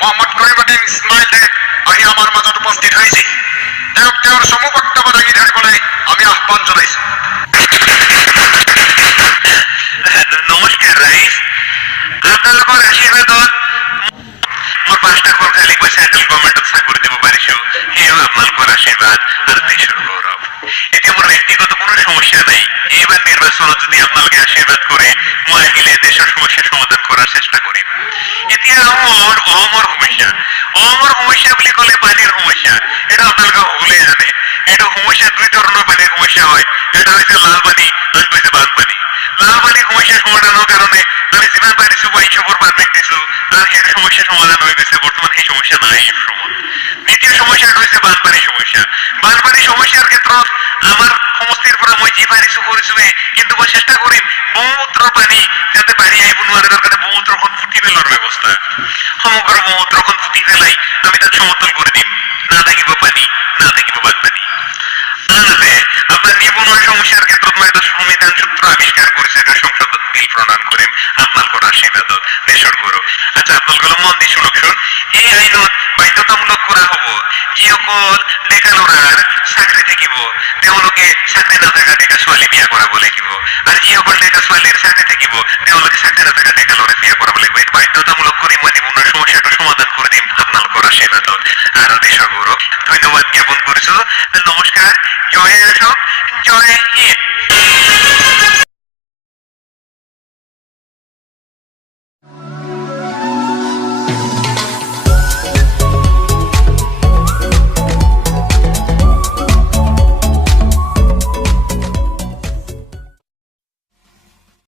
মোহাম্মদ করিমুদ্দিন ইসমাইল আহি আমার মাঝত উপস্থিত হয়েছি। তেওঁৰ চমু বক্তব্য দাঙি ধৰিবলৈ আমি আহ্বান জনাইছো। নমস্কার রাইস, আপনার আশীর্বাদত মোর 5টা খোলখা লিখবে সেন্ট্রাল গভর্নমেন্টত চাকরি দিব পাৰিছো। সেয়াও আপনার আশীর্বাদ আর দেশের গৌরব। এতিয়া মোর ব্যক্তিগত কোনো সমস্যা নাই। এইবার নির্বাচনত যদি আপনাকে আশীর্বাদ করে মই মিলে দেশের সমস্যা সমাধান করার চেষ্টা করিম। এতিয়া আমার সমস্যা বুলি কলে পানির সমস্যা। এটা আপনাকে সকলে জানে। এটা সমস্যা দুই ধরনের পানির সমস্যা হয়। এটা হচ্ছে লাল পানি আর হচ্ছে বানপানি। লাল পানির সমস্যা সমাধানের কারণে আমি যিমান পাৰিছো বৈশ্যপুর বানপানি দিছো, আর এর সমস্যা সমাধান হয়ে গেছে। বর্তমান সেই সমস্যা নাই এই সময়। দ্বিতীয় সমস্যাটা হচ্ছে বানপানির সমস্যা। বানপানির সমস্যার ক্ষেত্ৰত আমার সমষ্টির পৰা মই যি পাৰিছো কৰিছোৱে, কিন্তু মই চেষ্টা কৰিম ব্ৰহ্মপুত্র পানী যাতে বাঢ়ি আহিব নোৱাৰে। তাৰ কাৰণে ব্ৰহ্মপুত্ৰখন ফুটি পেলোৱাৰ ব্যৱস্থা, সমগ্র ব্রহ্মপুত্রখন ফুটি পেলাই আমি তাক সমতল করে দিম। না থাকিব পানি, না থাকিব বানপানি। আনহাতে আপনার নিবনুৱা সমস্যার ক্ষেত্ৰত মই এটা সংবিধান সূত্র আবিষ্কার কৰিছো। এটা সংসদ বিল প্রণয়ন কৰিম আপনার আশীর্বাদত, দেশের গৌরব। আচ্ছা, আপনার মন দি শুনকচোন। এই আইনত বাধ্যতামূলক করা হব যিসকল ডেকা ল'ৰাৰ চাকরি থাকিব তেওঁলোকে চাকরি না থাকা ডেকা ছোৱালী বিয়া কৰাব লাগিব, আর যিসকল ডেকা ছোৱালীৰ চাকরি থাকিব তেওঁলোকে চাকরি না থাকা ডেকা ল'ৰা বিয়া কৰাব লাগিব। এই বাধ্যতামূলক কৰি মই নিবনুৱা সমস্যাটা সমাধান করে দিম আপনার আশীর্বাদত আর দেশের গৌরব। ধন্যবাদ জ্ঞাপন কৰিছো। নমস্কার, জয় আসক, জয় হিন্দ।